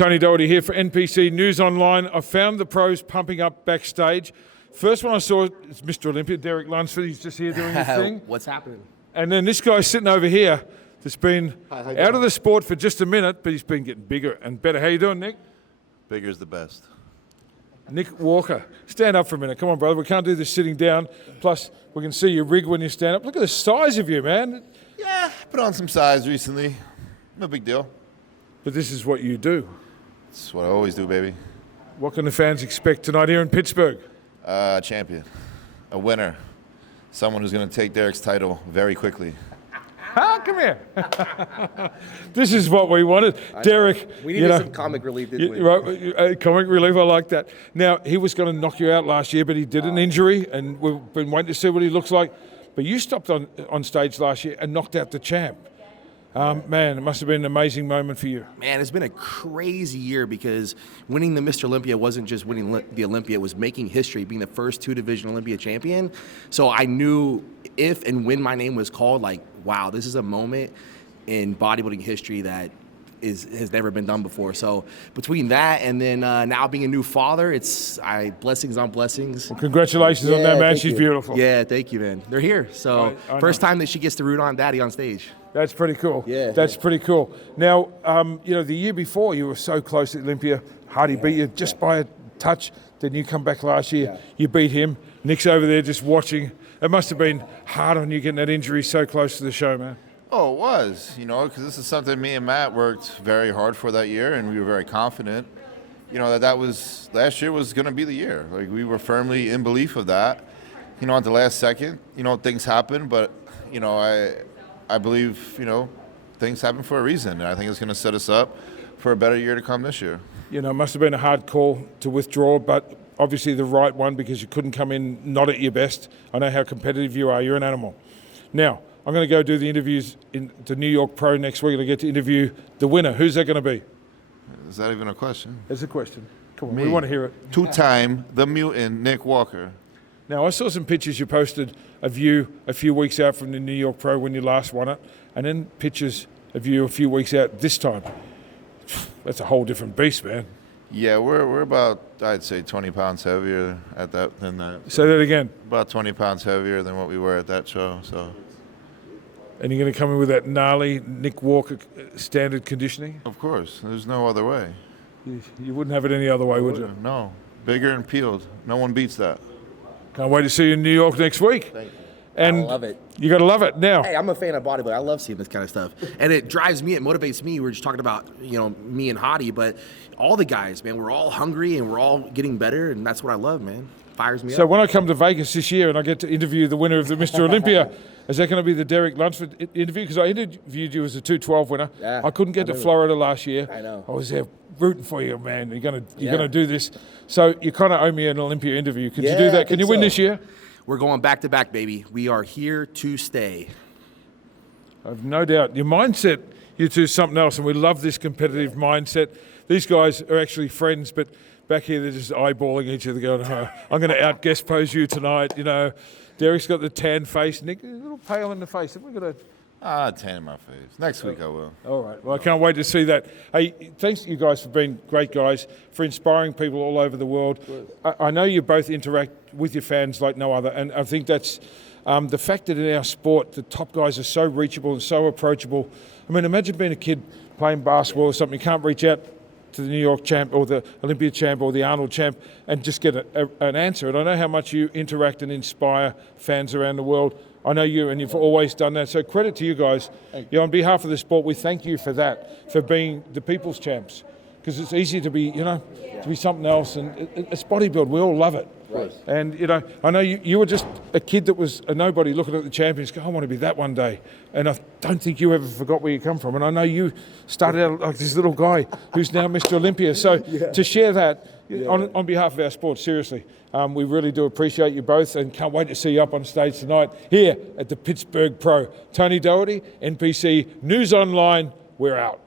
Tony Doherty here for NPC News Online. I found the pros pumping up backstage. First one I saw is Mr. Olympia, Derek Lunsford. He's just here doing his thing. What's happening? And then this guy's sitting over here that's been out of the sport for just a minute, but he's been getting bigger and better. How you doing, Nick? Bigger's the best. Nick Walker. Stand up for a minute. Come on, brother. We can't do this sitting down. Plus, we can see your rig when you stand up. Look at the size of you, man. Yeah, put on some size recently. No big deal. But this is what you do. It's what I always do, baby. What can the fans expect tonight here in Pittsburgh? A champion, a winner, someone who's going to take Derek's title very quickly. Come here. This is what we wanted. Derek. We needed some comic relief, didn't we? Right, comic relief, I like that. Now, he was going to knock you out last year, but he did an injury, and we've been waiting to see what he looks like. But you stopped on stage last year and knocked out the champ. Man, it must have been an amazing moment for you. Man, it's been a crazy year because winning the Mr. Olympia wasn't just winning the Olympia, it was making history, being the first two-division Olympia champion. So I knew if and when my name was called, like, wow, this is a moment in bodybuilding history that has never been done before. So between that and then now being a new father, it's blessings on blessings. Well, congratulations on that, man. She's beautiful. Yeah, thank you, man. They're here. So first time that she gets to root on daddy on stage. That's pretty cool. Yeah. That's pretty cool. Now, the year before you were so close at Olympia. Hardy beat you just by a touch. Then you come back last year. Yeah. You beat him. Nick's over there just watching. It must have been hard on you getting that injury so close to the show, man. Oh, it was, because this is something me and Matt worked very hard for that year, and we were very confident, that was last year was going to be the year. Like, we were firmly in belief of that. At the last second, things happen, but, I believe, things happen for a reason, and I think it's going to set us up for a better year to come this year. It must have been a hard call to withdraw, but obviously the right one because you couldn't come in not at your best. I know how competitive you are. You're an animal. Now, I'm going to go do the interviews in the New York Pro next week, and I get to interview the winner. Who's that going to be? Is that even a question? It's a question. Come on, Me. we want to hear it. Two-time the mutant Nick Walker. Now, I saw some pictures you posted of you a few weeks out from the New York Pro when you last won it, and then pictures of you a few weeks out this time. That's a whole different beast, man. Yeah, we're about, I'd say, 20 pounds heavier than that. Say that again. About 20 pounds heavier than what we were at that show, so. And you're going to come in with that gnarly Nick Walker standard conditioning? Of course. There's no other way. You wouldn't have it any other way, would you? No. Bigger and peeled. No one beats that. Can't wait to see you in New York next week. Thank you. And I love it. You got to love it. Now, hey, I'm a fan of bodybuilding. I love seeing this kind of stuff. And it drives me, it motivates me. We're just talking about, me and Hottie, but all the guys, man, we're all hungry and we're all getting better, and that's what I love, man. Fires me up. So when I come to Vegas this year and I get to interview the winner of the Mr. Olympia, is that going to be the Derek Lunsford interview? Because I interviewed you as a 212 winner. Yeah, I couldn't get to Florida last year. I know. I was there rooting for you, man. You're gonna do this. So you kind of owe me an Olympia interview. Could you do that? Can you win this year? We're going back to back, baby. We are here to stay. I've no doubt. Your mindset, you two, is something else, and we love this competitive mindset. These guys are actually friends, but back here they're just eyeballing each other going, I'm going to out-guest pose you tonight. Derek's got the tan face. Nick, a little pale in the face. Have we got a... tan in my face. Next week I will. All right. Well, I can't wait to see that. Hey, thanks you guys for being great guys, for inspiring people all over the world. I know you both interact with your fans like no other, and I think that's the fact that in our sport the top guys are so reachable and so approachable. I mean, imagine being a kid playing basketball or something. You can't reach out to the New York champ or the Olympia champ or the Arnold champ and just get an answer. And I know how much you interact and inspire fans around the world. I know you, and you've always done that. So credit to you guys. On behalf of the sport, we thank you for that, for being the people's champs. Because it's easy to be, to be something else. And it's bodybuilding. We all love it. Right. And, I know you were just a kid that was a nobody looking at the champions, going, I want to be that one day. And I don't think you ever forgot where you come from. And I know you started out like this little guy who's now Mr. Olympia. So to share that on behalf of our sport, seriously, we really do appreciate you both and can't wait to see you up on stage tonight here at the Pittsburgh Pro. Tony Doherty, NPC News Online, we're out.